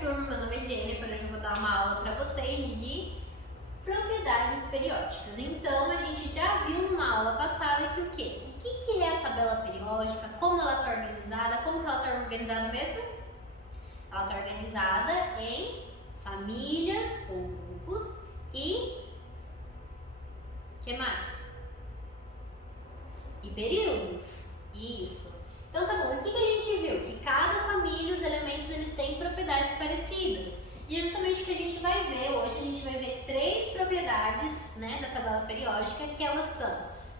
turma, meu nome é Jennifer, hoje eu vou dar uma aula para vocês de propriedades periódicas. Então, a gente já viu numa aula passada que o quê? O que é a tabela periódica, como ela está organizada, como que ela está organizada mesmo? Ela está organizada em famílias ou grupos e que mais? E períodos. Isso. Então tá bom, o que a gente viu? Que cada família, os elementos, eles têm propriedades parecidas. E é justamente o que a gente vai ver hoje. A gente vai ver 3 propriedades, né, da tabela periódica, que elas são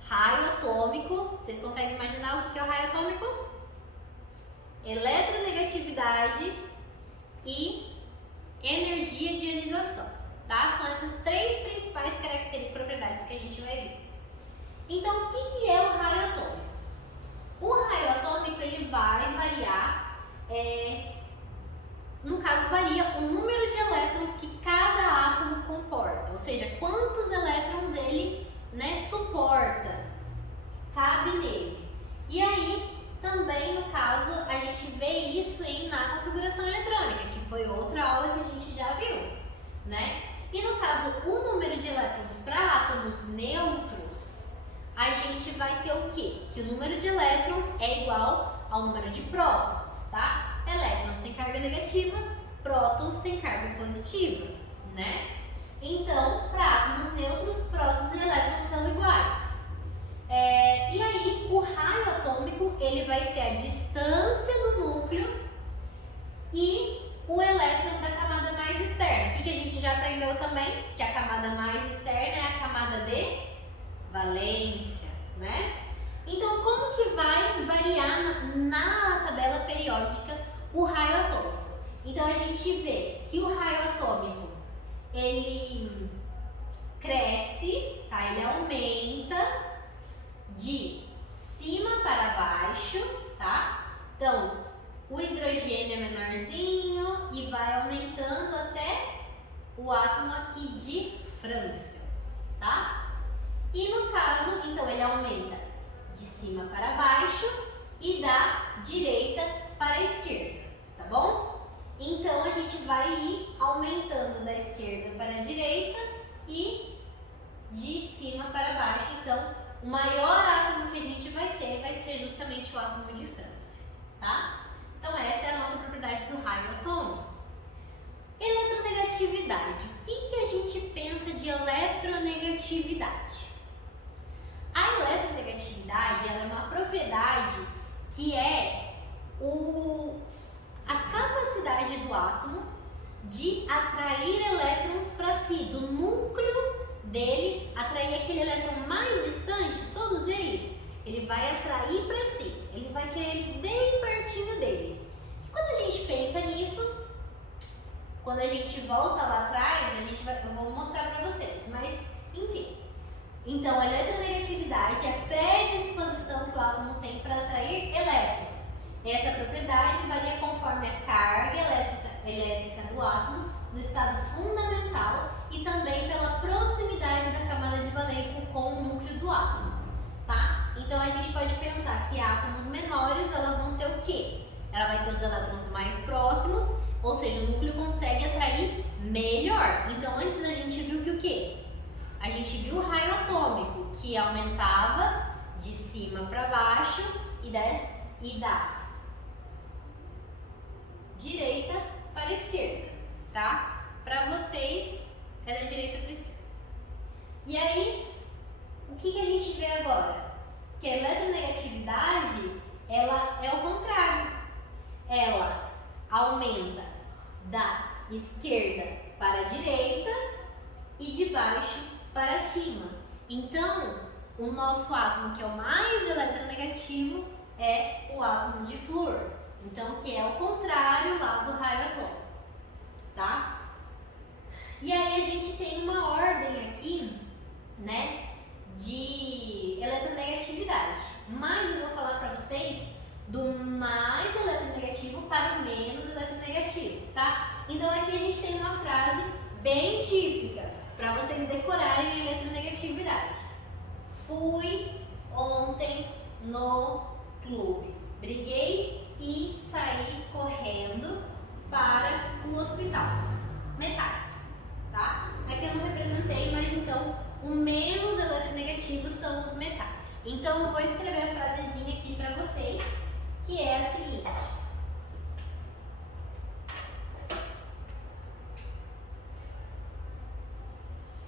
raio atômico. Vocês conseguem imaginar o que é o raio atômico? Eletronegatividade e energia de ionização, tá? São essas 3 principais propriedades que a gente vai ver. Então, o que é o raio atômico? O raio atômico, ele vai variar, no caso, varia o número de elétrons que cada átomo comporta, ou seja, quantos elétrons ele, né, suporta, cabe nele. E aí, também, no caso, a gente vê isso na configuração eletrônica, que foi outra aula que a gente já viu, né? E no caso, o número de elétrons para átomos neutros, a gente vai ter o quê? Que o número de elétrons é igual ao número de prótons, tá? Elétrons têm carga negativa, prótons têm carga positiva, né? Então, para átomos neutros, prótons e elétrons são iguais. E aí, o raio atômico, ele vai ser a distância do núcleo e o elétron da camada mais externa. O que a gente já aprendeu também? Que a camada mais externa é a camada de valência, né? Então, como que vai variar na tabela periódica o raio atômico? Então, a gente vê que o raio atômico, ele cresce, tá? Ele aumenta de cima para baixo, tá? Então, o hidrogênio é menorzinho e vai aumentando até o átomo aqui de frâncio, tá? E no caso, então ele aumenta de cima para baixo e da direita para a esquerda, tá bom? Então a gente vai ir aumentando da esquerda para a direita e de cima para baixo. Então, o maior átomo que a gente vai ter vai ser justamente o átomo de frâncio, tá? Então essa é a nossa propriedade do raio atômico. Eletronegatividade. O que a gente pensa de eletronegatividade? A eletronegatividade, ela é uma propriedade que é a capacidade do átomo de atrair elétrons para si, do núcleo dele, atrair aquele elétron mais distante, todos eles, ele vai atrair para si, ele vai querer eles bem pertinho dele. E quando a gente pensa nisso, quando a gente volta lá atrás, eu vou mostrar para vocês, mas enfim. Então, a eletronegatividade é a predisposição que o átomo tem para atrair elétrons. Essa propriedade varia conforme a carga elétrica do átomo no estado fundamental e também pela proximidade da camada de valência com o núcleo do átomo, tá? Então, a gente pode pensar que átomos menores, elas vão ter o quê? Ela vai ter os elétrons mais próximos, ou seja, o núcleo consegue atrair melhor. Então, antes a gente viu que o quê? A gente viu o raio atômico, que aumentava de cima para baixo e da direita para a esquerda, tá? Para vocês, é da direita para a esquerda. E aí, o que a gente vê agora? Que a eletronegatividade, ela é o contrário. Ela aumenta da esquerda para a direita e de baixo para cima. Então, o nosso átomo que é o mais eletronegativo é o átomo de flúor. Então, que é o contrário lá do raio atômico, tá? E aí a gente tem uma ordem aqui, né, de eletronegatividade. Mas eu vou falar para vocês do mais eletronegativo para o menos eletronegativo, tá? Então, aqui a gente tem uma frase bem típica para vocês decorarem a eletronegatividade. Fui ontem no clube. Briguei e saí correndo para o hospital. o menos eletronegativos são os metais. Então, eu vou escrever a frasezinha aqui para vocês, que é a seguinte.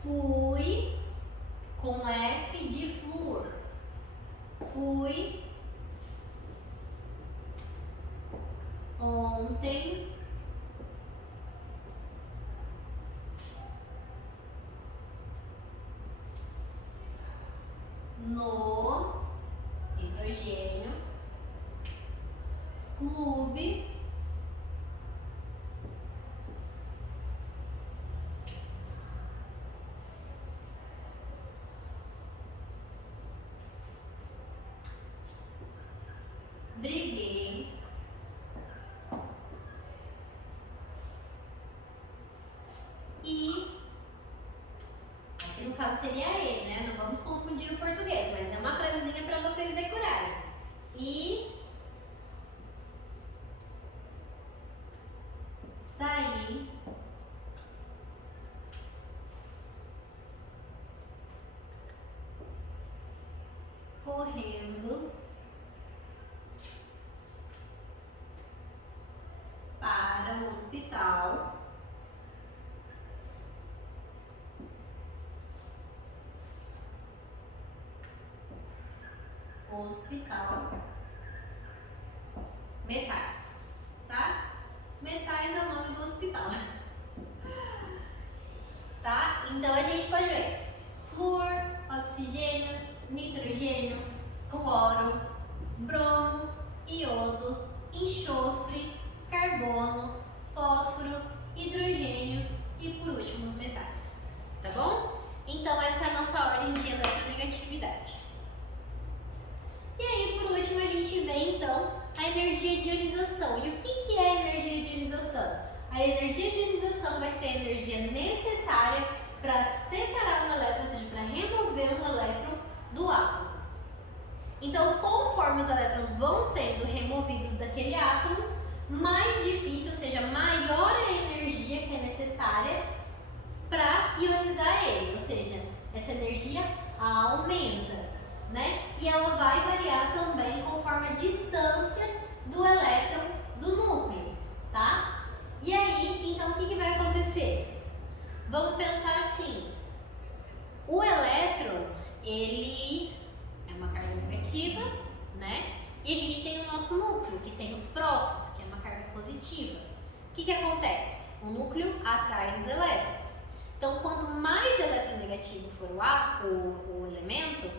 Fui com F de flúor. Fui ontem no hidrogênio clube briguei e aqui no caso seria E, né? Não vamos confundir o português, mas é uma frasezinha para vocês decorarem. E saí correndo para o hospital Metais, tá? Metais é o nome do hospital, tá? Então a gente pode ver flúor, oxigênio, nitrogênio, cloro, bromo, iodo, enxofre, carbono, fósforo, hidrogênio e por último os metais, tá bom? Então essa é a nossa ordem de eletronegatividade. E aí por último a gente vê então a energia de ionização. E o que é a energia de ionização? A energia de ionização vai ser a energia necessária para separar um elétron, ou seja, para remover um elétron do átomo. Então, conforme os elétrons vão sendo removidos daquele átomo, mais difícil, ou seja, maior é a energia que é necessária para ionizar ele, ou seja, essa energia aumenta, né? E ela vai variar também conforme a distância do elétron do núcleo, tá? E aí, então, o que vai acontecer? Vamos pensar assim, o elétron, ele é uma carga negativa, né? E a gente tem o nosso núcleo, que tem os prótons, que é uma carga positiva. O que acontece? O núcleo atrai os elétrons. Então, quanto mais eletronegativo for o elemento,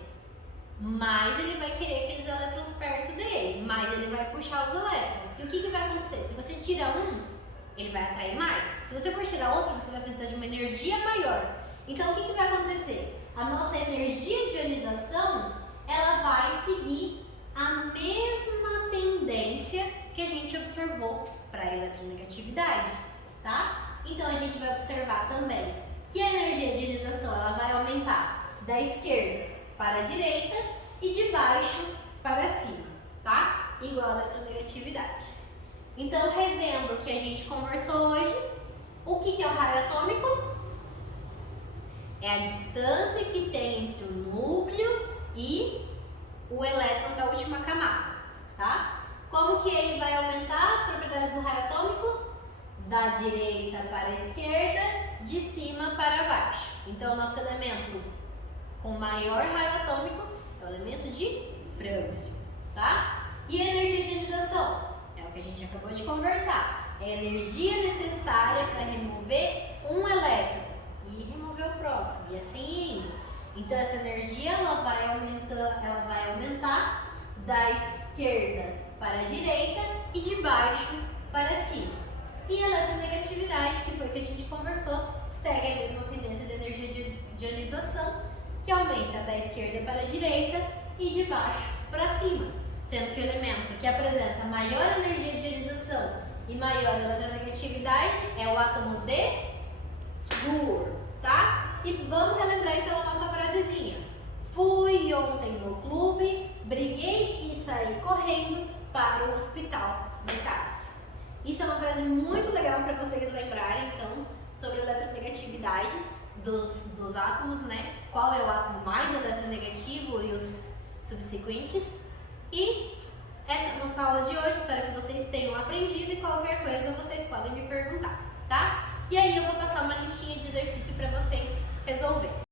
mais ele vai querer aqueles elétrons perto dele, mais ele vai puxar os elétrons. E o que vai acontecer? Se você tira um, ele vai atrair mais. Se você for tirar outro, você vai precisar de uma energia maior. Então, o que vai acontecer? A nossa energia de ionização, ela vai seguir a mesma tendência que a gente observou para a eletronegatividade, tá? Então, a gente vai observar também que a energia de ionização ela vai aumentar da esquerda para a direita e de baixo para cima, tá? Igual a eletronegatividade. Então, revendo o que a gente conversou hoje, o que é o raio atômico? É a distância que tem entre o núcleo e o elétron da última camada, tá? Como que ele vai aumentar as propriedades do raio atômico? Da direita para a esquerda, de cima para baixo. Então, o nosso elemento com maior raio atômico é o elemento de Frâncio, tá? E a energia de ionização? É o que a gente acabou de conversar. É a energia necessária para remover um elétron e remover o próximo, e assim indo. Então, essa energia ela vai aumentar da esquerda para a direita e de baixo para cima. E a eletronegatividade, que foi o que a gente conversou, segue a mesma tendência da energia de ionização, que aumenta da esquerda para a direita e de baixo para cima, sendo que o elemento que apresenta maior energia de ionização e maior eletronegatividade é o átomo de flúor, tá? E vamos relembrar então a nossa frasezinha. Fui ontem no clube, briguei e saí correndo para o hospital Metáxio. Isso é uma frase muito legal para vocês lembrarem, então, sobre eletronegatividade. dos átomos, né? Qual é o átomo mais eletronegativo e os subsequentes. E essa é a nossa aula de hoje, espero que vocês tenham aprendido e qualquer coisa vocês podem me perguntar, tá? E aí eu vou passar uma listinha de exercício para vocês resolverem.